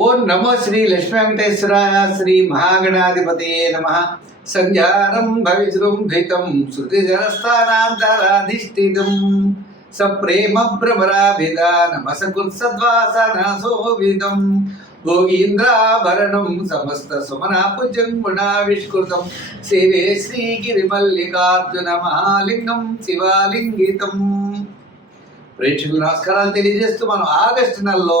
ఓం నమో శ్రీ లక్ష్మీ వెంకటేశ్వరాయ శ్రీ మహాగణాధిపతి నమ సంధ్యారం భవిజృంభితం శృతిజలస్థానాంతరాధిష్ఠితం సప్రేమ భ్రమరాభిధానమసకృత్సద్వాసనశోభితం భోగీంద్రాభరణం సమస్త సుమనా సుమనాపుజం గుణావిష్కృతం శివే శ్రీగిరిమల్లికార్జున మహాలింగం శివాలింగితం ప్రేక్షకులు నమస్కారాలు తెలియజేస్తూ మనం ఆగస్టు నెలలో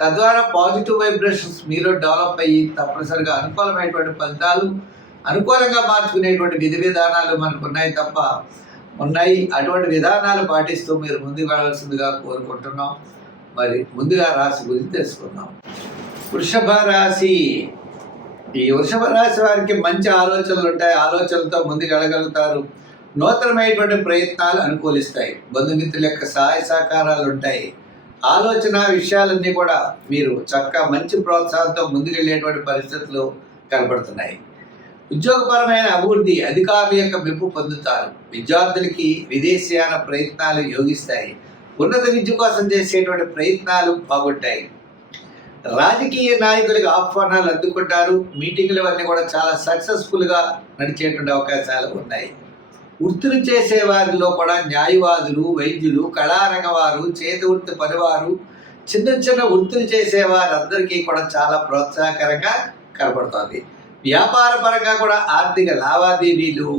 తద్వారా పాజిటివ్ వైబ్రేషన్స్ మీలో డెవలప్ అయ్యి తప్పనిసరిగా అనుకూలమైనటువంటి ఫలితాలు అనుకూలంగా మార్చుకునేటువంటి విధి విధానాలు మనకు ఉన్నాయి తప్ప ఉన్నాయి అటువంటి విధానాలు పాటిస్తూ మీరు ముందుకు వెళ్ళాల్సిందిగా కోరుకుంటున్నాం మరి ముందుగా రాశి గురించి తెలుసుకుందాం వృషభ రాశి ఈ వృషభ రాశి వారికి మంచి ఆలోచనలు ఉంటాయి ఆలోచనలతో ముందుకు వెళ్ళగలుగుతారు నూతనమైనటువంటి ప్రయత్నాలు అనుకూలిస్తాయి బంధుమిత్రుల యొక్క సహాయ సహకారాలు ఉంటాయి ఆలోచన విషయాలన్నీ కూడా మీరు చక్కగా మంచి ప్రోత్సాహంతో ముందుకెళ్లేటువంటి పరిస్థితులు కనబడుతున్నాయి ఉద్యోగపరమైన అభివృద్ధి అధికారుల యొక్క మెప్పు పొందుతారు విద్యార్థులకి విదేశీయాన ప్రయత్నాలు యోగిస్తాయి ఉన్నత విద్య కోసం చేసేటువంటి ప్రయత్నాలు బాగుంటాయి రాజకీయ నాయకులకు ఆహ్వానాలు అందుకుంటారు మీటింగ్లు అన్నీ కూడా చాలా సక్సెస్ఫుల్గా నడిచేటువంటి అవకాశాలు ఉన్నాయి వృత్తులు చేసే వారిలో కూడా న్యాయవాదులు వైద్యులు కళారంగ వారు చేతి వృత్తి పనివారు చిన్న చిన్న వృత్తులు చేసే వారందరికీ కూడా చాలా ప్రోత్సాహకరంగా కనపడుతుంది వ్యాపారపరంగా కూడా ఆర్థిక లావాదేవీలు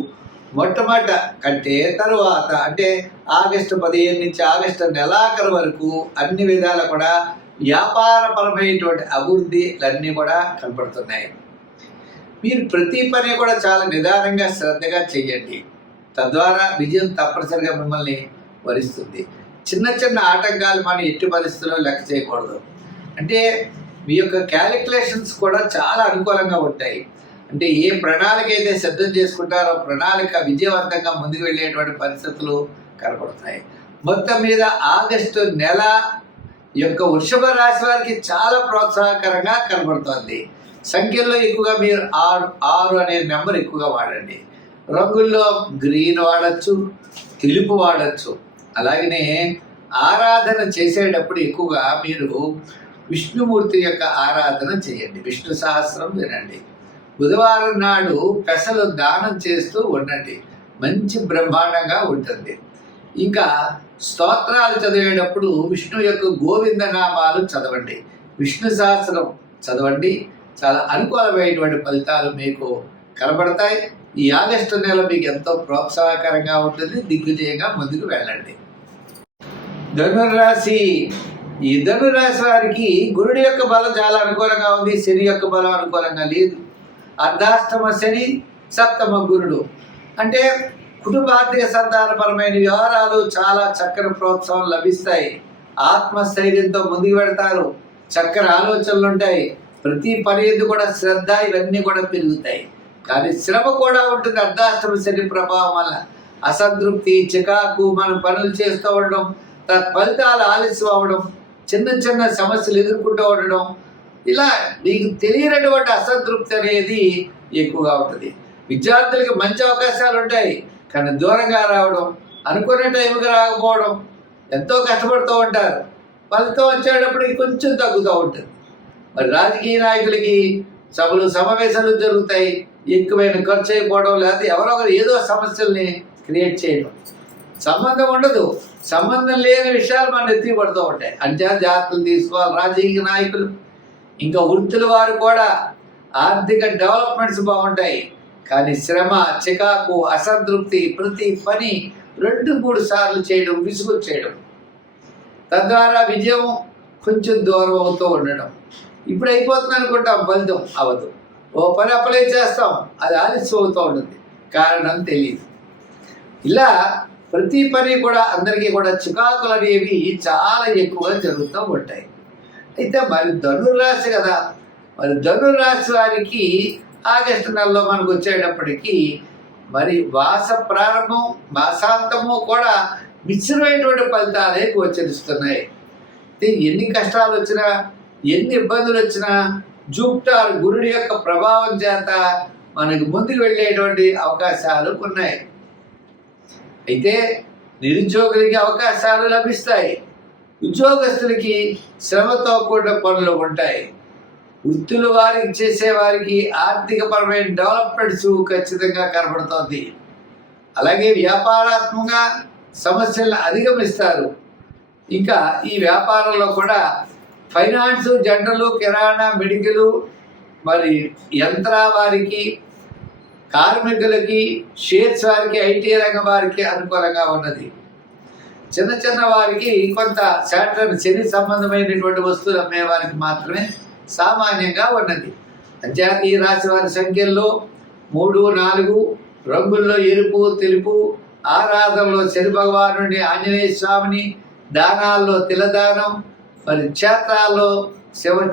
మొట్టమొదట కంటే తరువాత అంటే ఆగస్టు పదిహేను నుంచి ఆగస్టు నెలాఖరు వరకు అన్ని విధాల కూడా వ్యాపారపరమైనటువంటి అభివృద్ధిలన్నీ కూడా కనపడుతున్నాయి మీరు ప్రతి పని కూడా చాలా నిదానంగా శ్రద్ధగా చేయండి తద్వారా విజయం తప్పనిసరిగా మిమ్మల్ని వరిస్తుంది చిన్న చిన్న ఆటంకాలు మనం ఎట్టి పరిస్థితుల్లో లెక్క చేయకూడదు అంటే మీ యొక్క క్యాలిక్యులేషన్స్ కూడా చాలా అనుకూలంగా ఉంటాయి అంటే ఏ ప్రణాళిక అయితే సిద్ధం చేసుకుంటారో ప్రణాళిక విజయవంతంగా ముందుకు వెళ్ళేటువంటి పరిస్థితులు కనపడుతున్నాయి మొత్తం మీద ఆగస్టు నెల యొక్క వృషభ రాశి వారికి చాలా ప్రోత్సాహకరంగా కనబడుతోంది సంఖ్యల్లో ఎక్కువగా మీరు ఆరు ఆరు అనే నెంబర్ ఎక్కువగా వాడండి రంగుల్లో గ్రీన్ వాడచ్చు తెలుపు వాడచ్చు అలాగనే ఆరాధన చేసేటప్పుడు ఎక్కువగా మీరు విష్ణుమూర్తి యొక్క ఆరాధన చేయండి విష్ణు సహస్రం వినండి బుధవారం నాడు పెసలు దానం చేస్తూ ఉండండి మంచి బ్రహ్మాండంగా ఉంటుంది ఇంకా స్తోత్రాలు చదివేటప్పుడు విష్ణు యొక్క గోవింద నామాలు చదవండి విష్ణు సహస్రం చదవండి చాలా అనుకూలమైనటువంటి ఫలితాలు మీకు కనబడతాయి ఈ ఆగస్టు నెల మీకు ఎంతో ప్రోత్సాహకరంగా ఉంటుంది దిగ్విజయంగా ముందుకు వెళ్ళండి ధనురాశి ఈ ధనురాశి వారికి గురుడి యొక్క బలం చాలా అనుకూలంగా ఉంది శని యొక్క బలం అనుకూలంగా లేదు అర్ధాష్టమ శని సప్తమ గురుడు అంటే కుటుంబార్థిక సంతానపరమైన వ్యవహారాలు చాలా చక్కని ప్రోత్సాహం లభిస్తాయి ఆత్మస్థైర్యంతో ముందుకు పెడతారు చక్కని ఆలోచనలు ఉంటాయి ప్రతి పని కూడా శ్రద్ధ ఇవన్నీ కూడా పెరుగుతాయి కానీ శ్రమ కూడా ఉంటుంది అర్ధాశ్రమ శని ప్రభావం వల్ల అసంతృప్తి చికాకు మనం పనులు చేస్తూ ఉండడం తత్ఫలితాలు ఆలస్యం అవ్వడం చిన్న చిన్న సమస్యలు ఎదుర్కొంటూ ఉండడం ఇలా నీకు తెలియనటువంటి అసంతృప్తి అనేది ఎక్కువగా ఉంటుంది విద్యార్థులకి మంచి అవకాశాలు ఉంటాయి కానీ దూరంగా రావడం అనుకున్న టైంకి రాకపోవడం ఎంతో కష్టపడుతూ ఉంటారు ఫలితం వచ్చేటప్పటికి కొంచెం తగ్గుతూ ఉంటుంది మరి రాజకీయ నాయకులకి సభలు సమావేశాలు జరుగుతాయి ఎక్కువైన ఖర్చు అయిపోవడం లేదా ఎవరో ఒకరు ఏదో సమస్యల్ని క్రియేట్ చేయడం సంబంధం ఉండదు సంబంధం లేని విషయాలు మన ఎత్తి పడుతూ ఉంటాయి అంచా జాగ్రత్తలు తీసుకోవాలి రాజకీయ నాయకులు ఇంకా వృత్తుల వారు కూడా ఆర్థిక డెవలప్మెంట్స్ బాగుంటాయి కానీ శ్రమ చికాకు అసంతృప్తి ప్రతి పని రెండు మూడు సార్లు చేయడం విసుగు చేయడం తద్వారా విజయం కొంచెం దూరం అవుతూ ఉండడం ఇప్పుడు అయిపోతుంది అనుకుంటాం ఫలితం అవ్వదు ఓ పని అప్లై చేస్తాం అది ఆలస్యం అవుతూ ఉంటుంది కారణం తెలియదు ఇలా ప్రతి పని కూడా అందరికీ కూడా చికాకులు అనేవి చాలా ఎక్కువగా జరుగుతూ ఉంటాయి అయితే మరి ధనుర్రాశి కదా మరి ధనుర్రాశి వారికి ఆగస్టు నెలలో మనకు వచ్చేటప్పటికీ మరి వాస ప్రారంభం మాసాంతము కూడా మిశ్రమైనటువంటి ఫలితాలే గోచరిస్తున్నాయి ఎన్ని కష్టాలు వచ్చినా ఎన్ని ఇబ్బందులు వచ్చినా జూపిటర్ గురుడి యొక్క ప్రభావం చేత మనకు ముందుకు వెళ్ళేటువంటి అవకాశాలు ఉన్నాయి అయితే నిరుద్యోగులకి అవకాశాలు లభిస్తాయి ఉద్యోగస్తులకి శ్రమతో కూడిన పనులు ఉంటాయి వృత్తులు వారికి చేసే వారికి ఆర్థికపరమైన డెవలప్మెంట్స్ ఖచ్చితంగా కనబడుతోంది అలాగే వ్యాపారాత్మక సమస్యలను అధిగమిస్తారు ఇంకా ఈ వ్యాపారంలో కూడా ఫైనాన్స్ జనరల్ కిరాణా మెడికల్ మరి యంత్ర వారికి కార్మికులకి షేర్స్ వారికి ఐటీ రంగం వారికి అనుకూలంగా ఉన్నది చిన్న చిన్న వారికి కొంత శాటర్ శని సంబంధమైనటువంటి వస్తువులు అమ్మే వారికి మాత్రమే సామాన్యంగా ఉన్నది అంచేత ఈ రాశి వారి సంఖ్యల్లో మూడు నాలుగు రంగుల్లో ఎరుపు తెలుపు ఆరాధనలో శని భగవాను ఆంజనేయ స్వామిని దానాల్లో తిలదానం మరి క్షేత్రాల్లో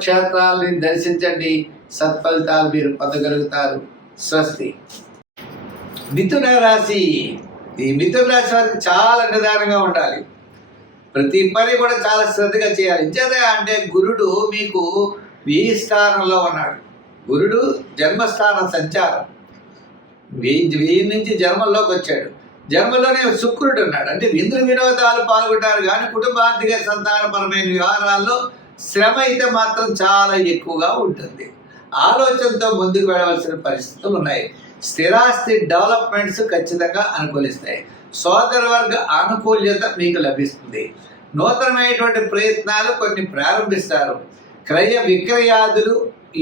క్షేత్రాలని దర్శించండి సత్ఫలితాలు మీరు పొందగలుగుతారు స్వస్తి మిథున రాశి ఈ మిథున రాశి వారికి చాలా నిదానంగా ఉండాలి ప్రతి పని కూడా చాలా శ్రద్ధగా చేయాలి ఇంచేత అంటే గురుడు మీకు వెయ్యి స్థానంలో ఉన్నాడు గురుడు జన్మస్థాన సంచారం వెయ్యి వెయ్యి నుంచి జన్మంలోకి వచ్చాడు జన్మలోనే శుక్రుడు ఉన్నాడు అంటే విందు వినోదాలు పాల్గొంటారు కానీ కుటుంబ ఆర్థిక సంతానపరమైన వ్యవహారాల్లో శ్రమ అయితే మాత్రం చాలా ఎక్కువగా ఉంటుంది ఆలోచనతో ముందుకు వెళ్ళవలసిన పరిస్థితులు ఉన్నాయి స్థిరాస్తి డెవలప్మెంట్స్ ఖచ్చితంగా అనుకూలిస్తాయి సోదరవర్గ అనుకూల్యత మీకు లభిస్తుంది నూతనమైనటువంటి ప్రయత్నాలు కొన్ని ప్రారంభిస్తారు క్రయ విక్రయాదులు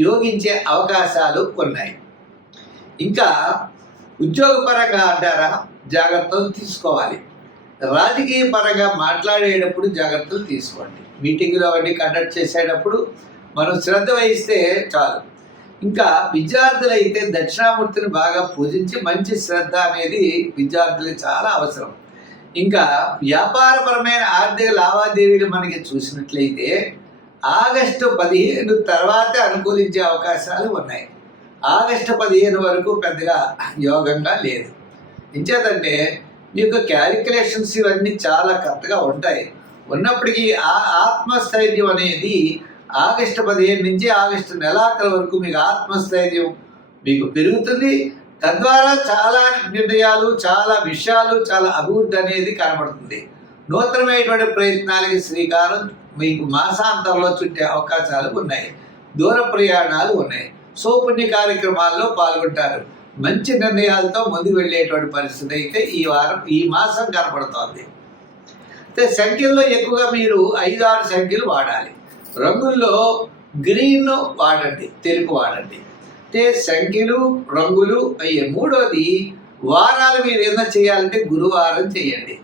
యోగించే అవకాశాలు ఉన్నాయి ఇంకా ఉద్యోగపరంగా అంటారా జాగ్రత్తలు తీసుకోవాలి రాజకీయ పరంగా మాట్లాడేటప్పుడు జాగ్రత్తలు తీసుకోండి మీటింగ్లు అవన్నీ కండక్ట్ చేసేటప్పుడు మనం శ్రద్ధ వహిస్తే చాలు ఇంకా విద్యార్థులైతే దక్షిణామూర్తిని బాగా పూజించి మంచి శ్రద్ధ అనేది విద్యార్థులకి చాలా అవసరం ఇంకా వ్యాపారపరమైన ఆర్థిక లావాదేవీలు మనకి చూసినట్లయితే ఆగస్టు పదిహేను తర్వాతే అనుకూలించే అవకాశాలు ఉన్నాయి ఆగస్టు పదిహేను వరకు పెద్దగా యోగంగా లేదు మీ యొక్క క్యాలిక్యులేషన్స్ ఇవన్నీ చాలా కరెక్ట్గా ఉంటాయి ఉన్నప్పటికీ ఆ ఆత్మస్థైర్యం అనేది ఆగస్టు పదిహేను నుంచి ఆగస్టు నెలాఖరు వరకు మీకు ఆత్మస్థైర్యం మీకు పెరుగుతుంది తద్వారా చాలా నిర్ణయాలు చాలా విషయాలు చాలా అభివృద్ధి అనేది కనబడుతుంది నూతనమైనటువంటి ప్రయత్నాలకి శ్రీకారం మీకు మాసాంతంలో చుట్టే అవకాశాలు ఉన్నాయి దూర ప్రయాణాలు ఉన్నాయి కొన్ని కార్యక్రమాల్లో పాల్గొంటారు మంచి నిర్ణయాలతో ముందుకు వెళ్ళేటువంటి పరిస్థితి అయితే ఈ వారం ఈ మాసం కనపడుతోంది అయితే సంఖ్యల్లో ఎక్కువగా మీరు ఐదు ఆరు సంఖ్యలు వాడాలి రంగుల్లో గ్రీన్ వాడండి తెలుపు వాడండి అంటే సంఖ్యలు రంగులు అయ్యే మూడోది వారాలు మీరు ఏదైనా చేయాలంటే గురువారం చేయండి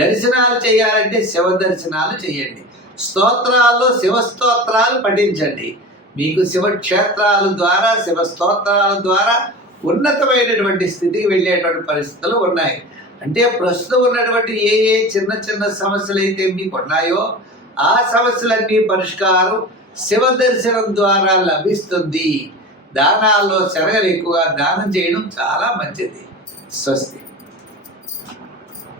దర్శనాలు చేయాలంటే శివ దర్శనాలు చేయండి స్తోత్రాల్లో శివ స్తోత్రాలు పఠించండి మీకు శివ ద్వారా శివ స్తోత్రాల ద్వారా ఉన్నతమైనటువంటి స్థితికి వెళ్ళేటువంటి పరిస్థితులు ఉన్నాయి అంటే ప్రస్తుతం ఉన్నటువంటి ఏ ఏ చిన్న చిన్న సమస్యలు అయితే మీకు ఉన్నాయో ఆ సమస్యలన్నీ పరిష్కారం శివ దర్శనం ద్వారా లభిస్తుంది దానాల్లో శరగలు ఎక్కువగా దానం చేయడం చాలా మంచిది స్వస్తి